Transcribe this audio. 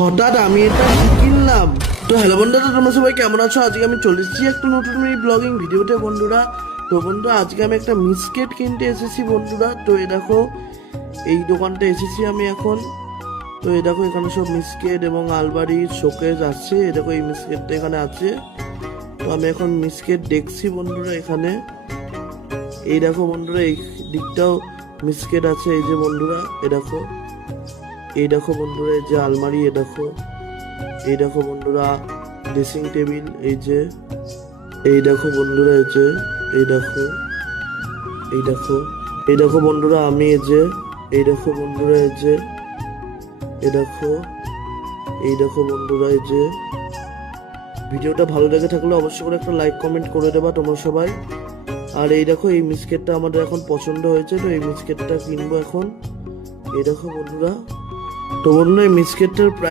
হঠাৎ আমি এটা কিনলাম। তো হ্যালো বন্ধুরা, তোমরা সবাই কেমন আছো? আজকে আমি চলে এসেছি একটা নতুন ব্লগিং ভিডিওতে বন্ধুরা। তো বন্ধুরা, আজকে আমি একটা মিসকেট কিনতে এসেছি বন্ধুরা। তো এ দেখো, এই দোকানটা এসেছি আমি এখন। তো এ দেখো, এখানে সব মিসকেট এবং আলমারি শোকেস আছে। এ দেখো, এই মিসকেটটা এখানে আছে। তো আমি এখন মিসকেট দেখছি বন্ধুরা এখানে। এই দেখো বন্ধুরা, এই দিকটাও মিসকেট আছে। এই যে বন্ধুরা, এ দেখো, এই দেখো বন্ধুরা, এই যে আলমারি, এ দেখো, এই দেখো বন্ধুরা ড্রেসিং টেবিল, এই যে, এই দেখো বন্ধুরা, এই যে, এই দেখো, এই দেখো, এই দেখো বন্ধুরা আমি এই যে, এই দেখো বন্ধুরা, এই যে, এই দেখো, এই দেখো বন্ধুরা, এই যে। ভিডিওটা ভালো লেগে থাকলে অবশ্যই করে একটা লাইক কমেন্ট করে দেবা তোমরা সবাই। আর এই দেখো, এই মিসকেটটা আমাদের এখন পছন্দ হয়েছে, তো এই মিসকেটটা কিনবো এখন। এই দেখো বন্ধুরা, তো বন্ধুরা, এই মিসকেটটার